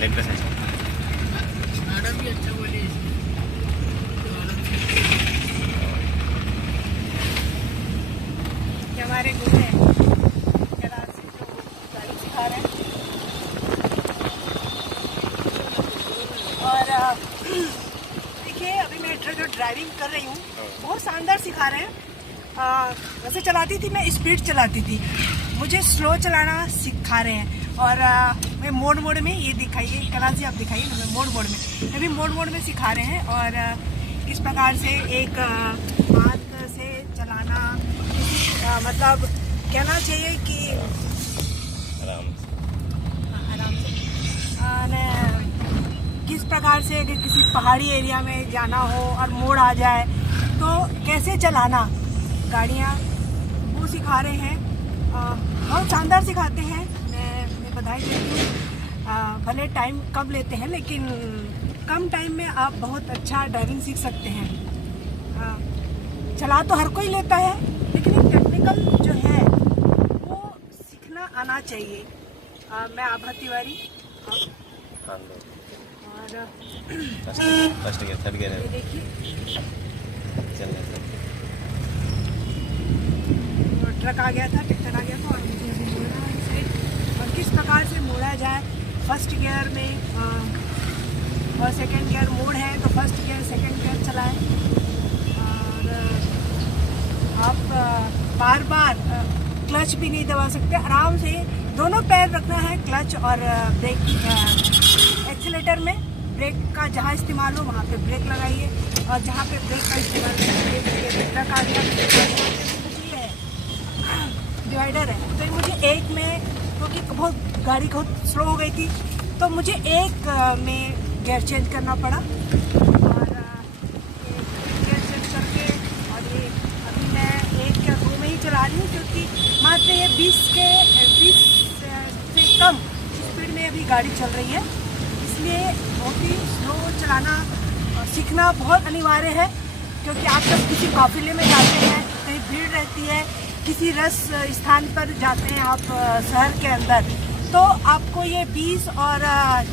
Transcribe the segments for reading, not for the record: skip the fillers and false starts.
Madam भी अच्छा बोली। हमारे गुरु हैं कराची जो गाड़ी सिखा रहे हैं और देखिए अभी मैं जो ड्राइविंग कर रही हूँ बहुत शानदार सिखा रहे हैं। वैसे चलाती थी मैं स्पीड चलाती थी, मुझे स्लो चलाना सिखा रहे हैं और मैं मोड में ये दिखाइए कराची आप दिखाइए ना, मैं मोड में अभी मोड में सिखा रहे हैं और इस प्रकार से एक हाथ से चलाना मतलब कहना चाहिए कि आराम से किस प्रकार से अगर किसी पहाड़ी एरिया में जाना हो और मोड़ आ जाए तो कैसे चलाना गाड़ियाँ, वो सिखा रहे हैं। बहुत शानदार सिखाते हैं, मैं बधाई देती हूँ। भले टाइम कम लेते हैं लेकिन कम टाइम में आप बहुत अच्छा ड्राइविंग सीख सकते हैं। चला तो हर कोई लेता है लेकिन एक टेक्निकल जो है वो सीखना आना चाहिए। मैं आभा तिवारी और फर्स्ट गियर थर्ड गियर है, देखिए ट्रक आ गया था, ट्रैक्टर आ गया था और मुझे अभी मोड़ना है इस साइड और किस प्रकार से मोड़ा जाए। फर्स्ट गियर में और सेकंड गियर मोड़ है तो फर्स्ट गियर सेकंड गियर चलाएं और आप बार बार क्लच भी नहीं दबा सकते, आराम से दोनों पैर रखना है क्लच और ब्रेक एक्सीलेटर में ब्रेक का जहाँ इस्तेमाल हो वहाँ पे ब्रेक लगाइए और जहाँ पे ब्रेक का इस्तेमाल ट्रक आ गया डिवाइडर है तो मुझे एक में क्योंकि बहुत गाड़ी बहुत स्लो हो गई थी तो मुझे एक में गियर चेंज करना पड़ा और गियर चेंज करके और ये अभी मैं 1 या 2 में ही चला रही हूँ क्योंकि मात्र ये 20 से कम स्पीड में अभी गाड़ी चल रही है, इसलिए बहुत ही स्लो चलाना सीखना बहुत अनिवार्य है। क्योंकि आप जब किसी काफिले में जाते हैं, कहीं भीड़ रहती है, किसी रस स्थान पर जाते हैं आप शहर के अंदर, तो आपको ये 20 और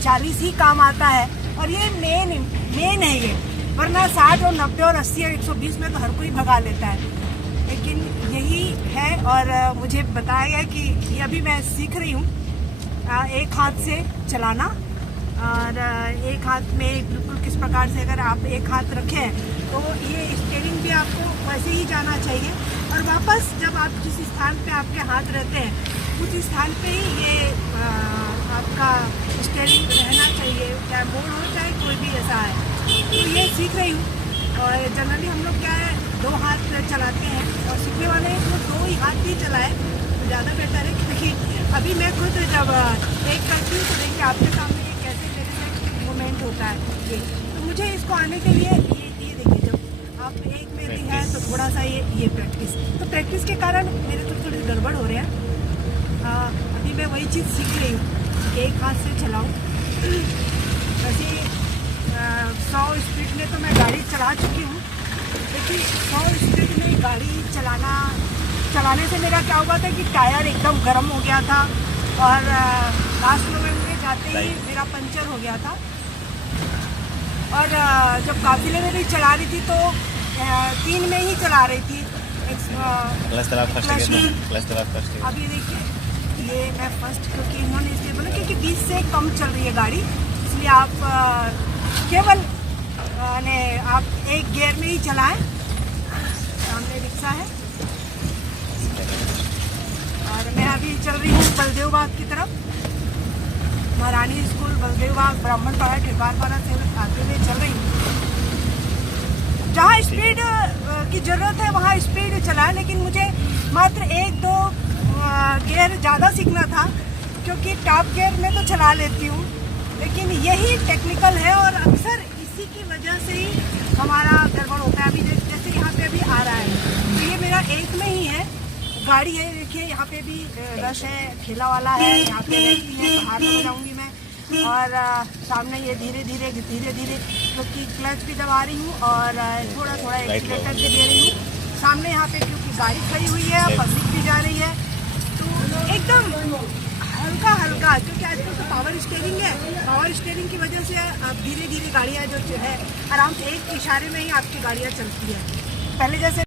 40 ही काम आता है और ये मेन है ये, वरना 60 और 90 और 80 और 120 में तो हर कोई भगा लेता है। लेकिन यही है और मुझे बताया गया कि ये अभी मैं सीख रही हूँ एक हाथ से चलाना और एक हाथ में बिल्कुल किस प्रकार से अगर आप एक हाथ रखें तो ये स्टीयरिंग भी आपको वैसे ही जाना चाहिए और वापस जब आप जिस स्थान पे आपके हाथ रहते हैं उस स्थान पे ही ये आपका स्टीयरिंग रहना चाहिए, चाहे मोड़ हो चाहे कोई भी ऐसा है। तो ये सीख रही हूँ और जनरली हम लोग क्या है 2 हाथ चलाते हैं और सीखने वाले तो 2 ही हाथ ही चलाए तो ज़्यादा बेहतर है। क्योंकि अभी मैं खुद जब एक करती हूँ तो देखिए आपके सामने ये कैसे मेरे से मूवमेंट होता है ये, तो मुझे इसको आने के लिए ये देखिए जब आप एक में भी है तो थोड़ा सा ये प्रैक्टिस के कारण मेरे थोड़ी गड़बड़ हो रहे हैं। अभी मैं वही चीज़ सीख रही हूँ एक हाथ से चलाऊँ। वैसे 100 स्पीड में तो मैं गाड़ी चला चुकी हूँ लेकिन 100 स्पीड में गाड़ी चलाने से मेरा क्या हुआ था कि टायर एकदम गर्म हो गया था और लास्ट में जाते ही मेरा पंचर हो गया था। और जब काफिले में भी चला रही थी तो 3 में ही चला रही थी। अभी देखिए ये मैं फर्स्ट क्योंकि इन्होंने इसलिए बोला क्योंकि 20 से कम चल रही है गाड़ी, इसलिए आप केवल आप एक गियर में ही चलाएं। सामने रिक्शा है और मैं अभी चल रही हूँ बलदेव बाग की तरफ, महारानी स्कूल बलदेव बाग ब्राह्मणपाड़ा ठेकेदारपाड़ा से आते हुए चल रही हूँ। जहाँ स्पीड की ज़रूरत है वहाँ स्पीड चला, लेकिन मुझे मात्र 1-2 गियर ज़्यादा सीखना था क्योंकि टॉप गियर में तो चला लेती हूँ लेकिन यही टेक्निकल है और अक्सर इसी की वजह से ही हमारा गड़बड़ होता है। अभी जैसे यहाँ पे अभी आ रहा है तो ये मेरा एक में ही है गाड़ी है, देखिए यहाँ पे भी रश है, ठेला वाला है, यहाँ पे रहती है, बाहर में जाऊँगी मैं और सामने ये धीरे धीरे क्योंकि क्लच भी दबा रही हूँ और थोड़ा एक्सीलेटर भी दे रही हूँ। सामने यहाँ पे क्योंकि गाड़ी खड़ी हुई है, पब्लिक भी जा रही है तो एकदम हल्का हल्का, क्योंकि आजकल तो पावर स्टीयरिंग है, पावर स्टीयरिंग की वजह से अब धीरे धीरे गाड़ियाँ जो है आराम से एक इशारे में ही आपकी गाड़ियाँ चलती है। पहले जैसे